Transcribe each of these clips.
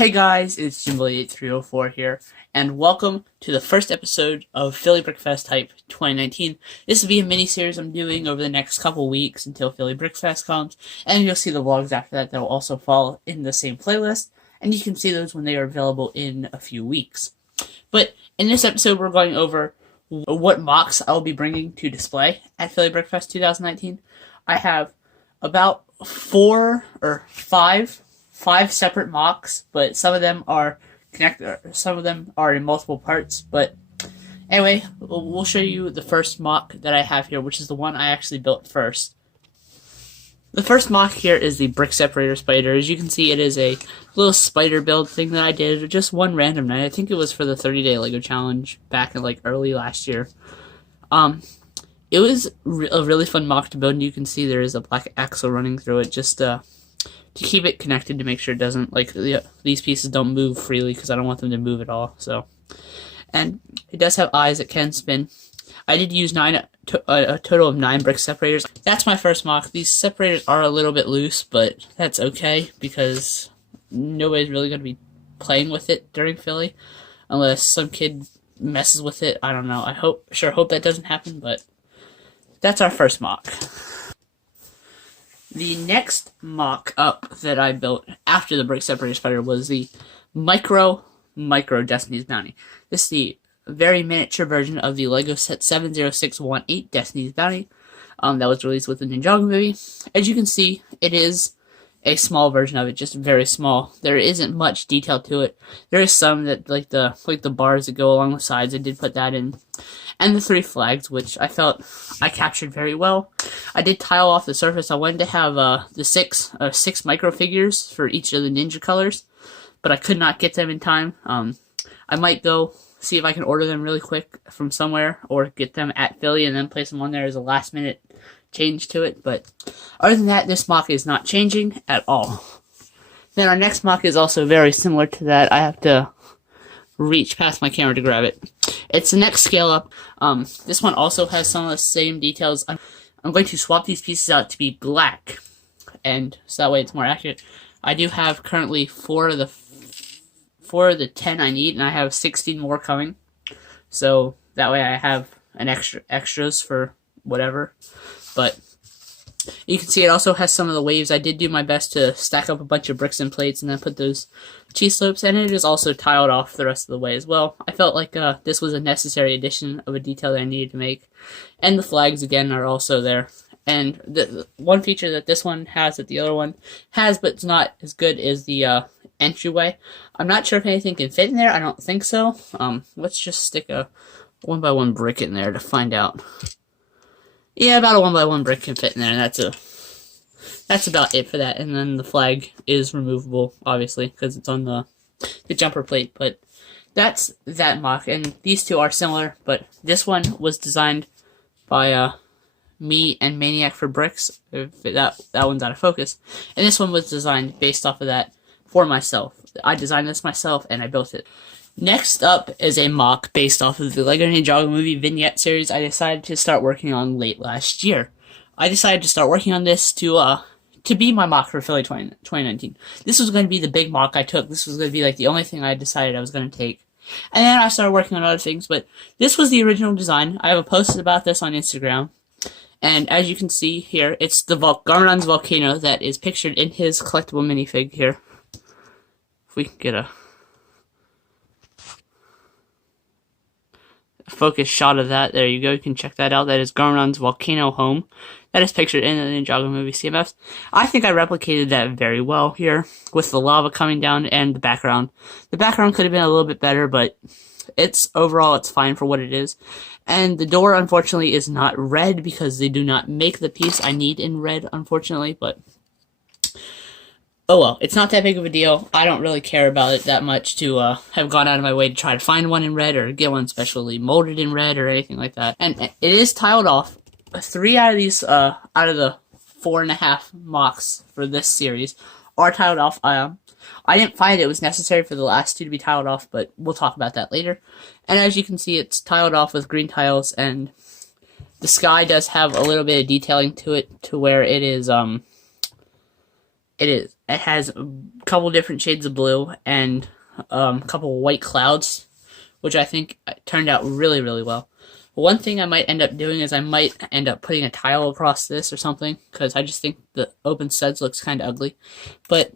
Hey guys, it's Jimbo8304 here, and welcome to the first episode of Philly BrickFest Hype 2019. This will be a mini-series I'm doing over the next couple weeks until Philly BrickFest comes, and you'll see the vlogs after that will also fall in the same playlist, and you can see those when they are available in a few weeks. But in this episode, we're going over what MOCs I'll be bringing to display at Philly BrickFest 2019. I have about five separate MOCs, but some of them are connected. Some of them are in multiple parts. But anyway, we'll show you the first MOC that I have here, which is the one I actually built first. The first MOC here is the brick separator spider. As you can see, it is a little spider build thing that I did just one random night. I think it was for the 30-day Lego challenge back in early last year. It was a really fun MOC to build, and you can see there is a black axle running through it just to keep it connected, to make sure it doesn't, these pieces don't move freely, because I don't want them to move at all. And it does have eyes that can spin. I did use a total of 9 brick separators. That's my first MOC. These separators are a little bit loose, but that's okay, because nobody's really going to be playing with it during Philly, unless some kid messes with it. I don't know. I hope that doesn't happen, but that's our first MOC. The next MOC up that I built after the brick separator spider was the micro Destiny's Bounty. This is the very miniature version of the Lego set 70618 Destiny's Bounty that was released with the Ninjago movie. As you can see, it is a small version of it, just very small. There isn't much detail to it. There is some that like the bars that go along the sides. I did put that in, and the 3 flags, which I felt I captured very well. I did tile off the surface. I wanted to have the six micro figures for each of the ninja colors, but I could not get them in time. I might go see if I can order them really quick from somewhere, or get them at Philly and then place them on there as a last minute change to it. But other than that, this MOC is not changing at all. Then our next MOC is also very similar to that. I have to reach past my camera to grab it. It's the next scale up. This one also has some of the same details. I'm going to swap these pieces out to be black, and so that way it's more accurate. I do have currently 4 of the 10 I need, and I have 16 more coming. So that way I have an extras for whatever. But you can see it also has some of the waves. I did do my best to stack up a bunch of bricks and plates and then put those cheese slopes, and it is also tiled off the rest of the way as well. I felt like this was a necessary addition of a detail that I needed to make. And the flags, again, are also there. And the one feature that this one has that the other one has, but it's not as good, is the entryway. I'm not sure if anything can fit in there. I don't think so. Let's just stick a 1x1 brick in there to find out. Yeah, about a 1x1 brick can fit in there, and that's about it for that. And then the flag is removable, obviously, because it's on the jumper plate. But that's that MOC, and these two are similar, but this one was designed by me and Maniac for Bricks. If that one's out of focus. And this one was designed based off of that for myself. I designed this myself, and I built it. Next up is a MOC based off of the Lego Ninjago movie vignette series I decided to start working on late last year. I decided to start working on this to be my MOC for Philly 2019. This was going to be the big MOC I took. This was going to be the only thing I decided I was going to take. And then I started working on other things, but this was the original design. I have a post about this on Instagram. And as you can see here, it's the Garmadon's volcano that is pictured in his collectible minifig here. If we can get a focus shot of that, there you go. You can check that out. That is Garmadon's volcano home. That is pictured in the Ninjago movie CMFs. I think I replicated that very well here with the lava coming down and the background. The background could have been a little bit better, but overall it's fine for what it is. And the door, unfortunately, is not red because they do not make the piece I need in red, unfortunately, but oh well, it's not that big of a deal. I don't really care about it that much to have gone out of my way to try to find one in red or get one specially molded in red or anything like that. And it is tiled off. 3 out of these, out of the 4.5 MOCs for this series are tiled off. I didn't find it was necessary for the last 2 to be tiled off, but we'll talk about that later. And as you can see, it's tiled off with green tiles, and the sky does have a little bit of detailing to it, to where it is, It is. It has a couple different shades of blue and a couple white clouds, which I think turned out really, really well. One thing I might end up doing is I might end up putting a tile across this or something, because I just think the open studs looks kind of ugly. But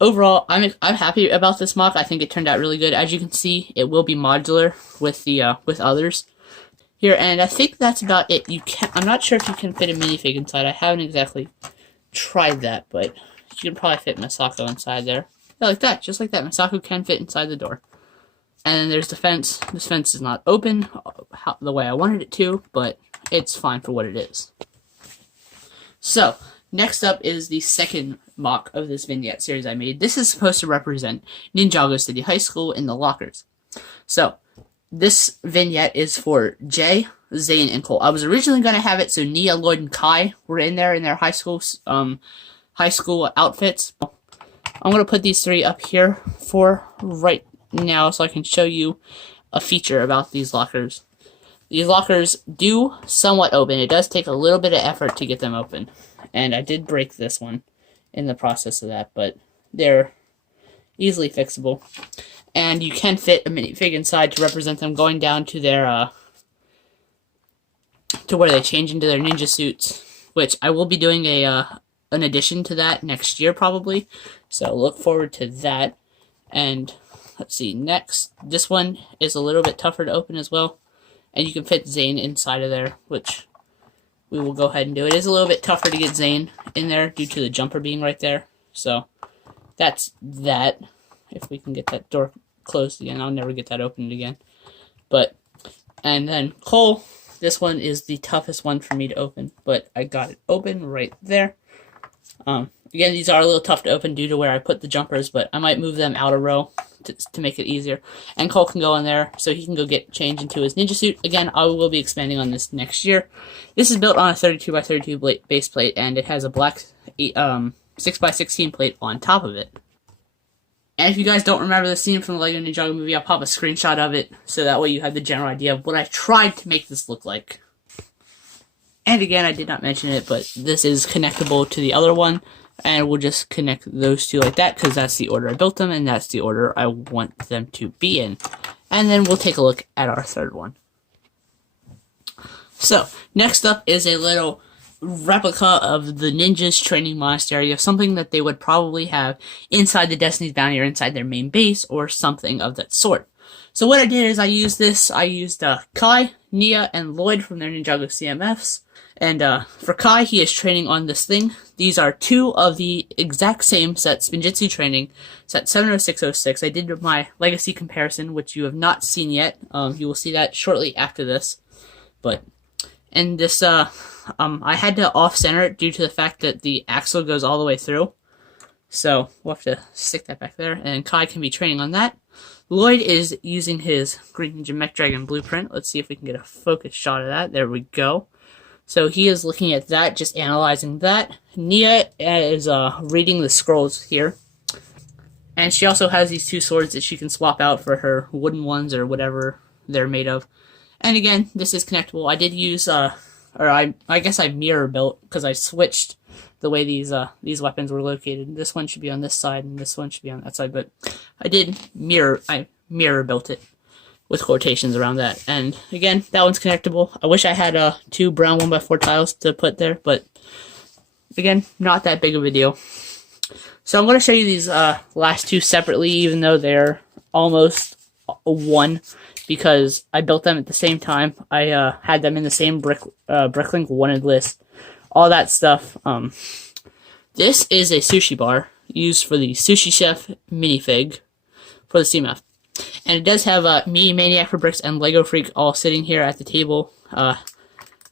overall, I'm happy about this MOC. I think it turned out really good. As you can see, it will be modular with the with others here, and I think that's about it. I'm not sure if you can fit a minifig inside. I haven't exactly tried that, but you can probably fit Masako inside there. Yeah, like that, just like that. Masako can fit inside the door. And then there's the fence. This fence is not open the way I wanted it to, but it's fine for what it is. So, next up is the second MOC of this vignette series I made. This is supposed to represent Ninjago City High School in the lockers. So, this vignette is for Jay, Zane, and Cole. I was originally going to have it so Nia, Lloyd, and Kai were in there in their high school outfits. I'm going to put these three up here for right now so I can show you a feature about these lockers. These lockers do somewhat open. It does take a little bit of effort to get them open. And I did break this one in the process of that, but they're easily fixable. And you can fit a minifig inside to represent them going down to their to where they change into their ninja suits, which I will be doing an addition to that next year probably. So look forward to that. And let's see, next, this one is a little bit tougher to open as well. And you can fit Zane inside of there, which we will go ahead and do. It is a little bit tougher to get Zane in there due to the jumper being right there. So that's that. If we can get that door closed again, I'll never get that opened again. And then Cole, this one is the toughest one for me to open, but I got it open right there. Again, these are a little tough to open due to where I put the jumpers, but I might move them out a row to make it easier. And Cole can go in there, so he can go get changed into his ninja suit. Again, I will be expanding on this next year. This is built on a 32x32 base plate, and it has a black 6x16 plate on top of it. And if you guys don't remember the scene from the Lego Ninjago movie, I'll pop a screenshot of it, so that way you have the general idea of what I tried to make this look like. And again, I did not mention it, but this is connectable to the other one, and we'll just connect those two like that, because that's the order I built them, and that's the order I want them to be in. And then we'll take a look at our third one. So, next up is a little replica of the ninjas training monastery, of something that they would probably have inside the Destiny's Bounty or inside their main base, or something of that sort. So what I did is I used Kai, Nia, and Lloyd from their Ninjago CMFs. And for Kai, he is training on this thing. These are two of the exact same set, Spinjitzu training, set 70606. I did my legacy comparison, which you have not seen yet. You will see that shortly after this. And this, I had to off-center it due to the fact that the axle goes all the way through. So we'll have to stick that back there. And Kai can be training on that. Lloyd is using his Green Ninja Mech Dragon blueprint. Let's see if we can get a focus shot of that. There we go. So he is looking at that, just analyzing that. Nia is reading the scrolls here. And she also has these two swords that she can swap out for her wooden ones or whatever they're made of. And again, this is connectable. I did use, I guess I mirror built, because I switched the way these weapons were located. This one should be on this side, and this one should be on that side, but I mirror built it with quotations around that. And again, that one's connectable. I wish I had two brown 1x4 tiles to put there, but again, not that big of a deal. So I'm going to show you these last two separately, even though they're almost one, because I built them at the same time. I had them in the same Bricklink wanted list, all that stuff. This is a Sushi Bar used for the Sushi Chef minifig for the CMF. And it does have me, Maniac for Bricks, and Lego Freak all sitting here at the table. I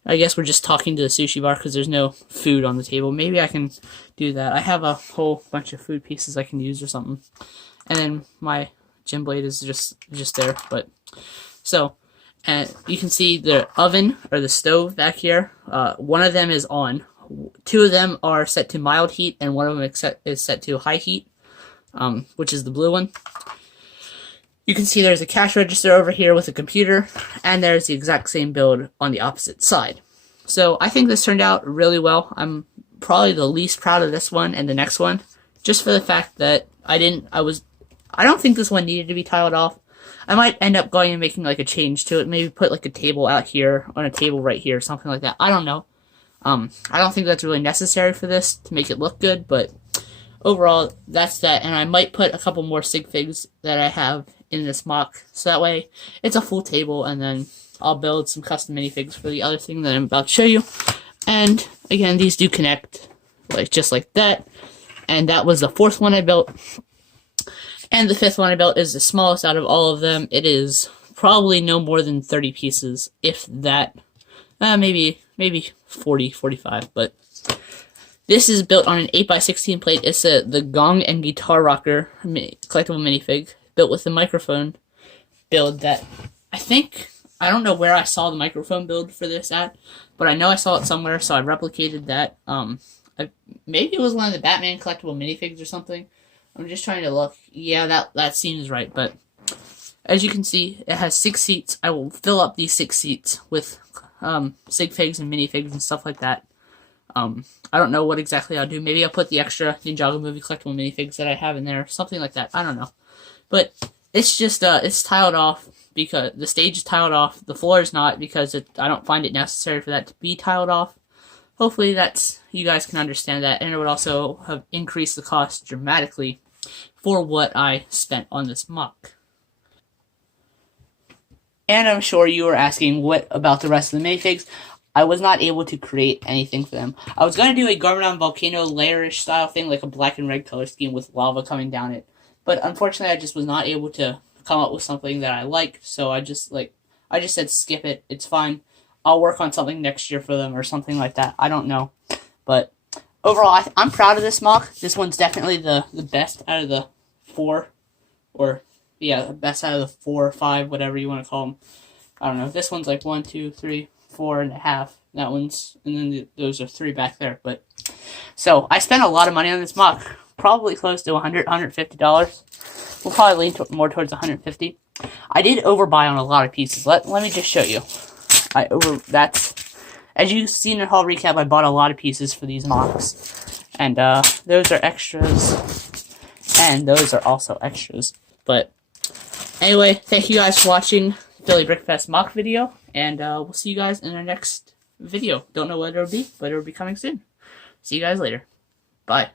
guess we're just talking to the Sushi Bar because there's no food on the table. Maybe I can do that. I have a whole bunch of food pieces I can use or something. And then my gym blade is just there. But so, and you can see the oven or the stove back here. One of them is on. Two of them are set to mild heat, and one of them is set to high heat, which is the blue one. You can see there's a cash register over here with a computer, and there's the exact same build on the opposite side. So I think this turned out really well. I'm probably the least proud of this one and the next one, just for the fact that I don't think this one needed to be tiled off. I might end up going and making like a change to it, maybe put like a table out here on a table right here, something like that. I don't know. I don't think that's really necessary for this to make it look good, but overall, that's that. And I might put a couple more sig figs that I have in this MOC, so that way it's a full table, and then I'll build some custom minifigs for the other thing that I'm about to show you. And again, these do connect just like that. And that was the fourth one I built. And the fifth one I built is the smallest out of all of them. It is probably no more than 30 pieces, if that. Maybe 40, 45, but this is built on an 8x16 plate. It's the Gong and Guitar Rocker collectible minifig, built with the microphone build that I don't know where I saw the microphone build for this at, but I know I saw it somewhere, so I replicated that. Maybe it was one of the Batman collectible minifigs or something. I'm just trying to look. Yeah, that seems right, but as you can see, it has 6 seats. I will fill up these 6 seats with sig figs and minifigs and stuff like that. I don't know what exactly I'll do. Maybe I'll put the extra Ninjago movie collectible minifigs that I have in there, something like that. I don't know. But it's just, it's tiled off because the stage is tiled off. The floor is not, because I don't find it necessary for that to be tiled off. Hopefully you guys can understand that, and it would also have increased the cost dramatically for what I spent on this MOC. And I'm sure you were asking what about the rest of the minifigs. I was not able to create anything for them. I was going to do a Garmadon Volcano layer-ish style thing, like a black and red color scheme with lava coming down it. But unfortunately, I just was not able to come up with something that I like, so I just said skip it. It's fine. I'll work on something next year for them or something like that. I don't know. But overall, I'm proud of this MOC. This one's definitely the best out of the 4. Or, yeah, the best out of the 4 or 5, whatever you want to call them. I don't know. This one's like 1, 2, 3, 4.5. That one's, and then those are 3 back there. But so I spent a lot of money on this MOC. Probably close to $100, $150. We'll probably lean more towards $150. I did overbuy on a lot of pieces. Let me just show you. As you've seen in Haul Recap, I bought a lot of pieces for these MOCs. And those are extras. And those are also extras. But anyway, thank you guys for watching Philly BrickFest MOC video. And we'll see you guys in our next video. Don't know what it'll be, but it'll be coming soon. See you guys later. Bye.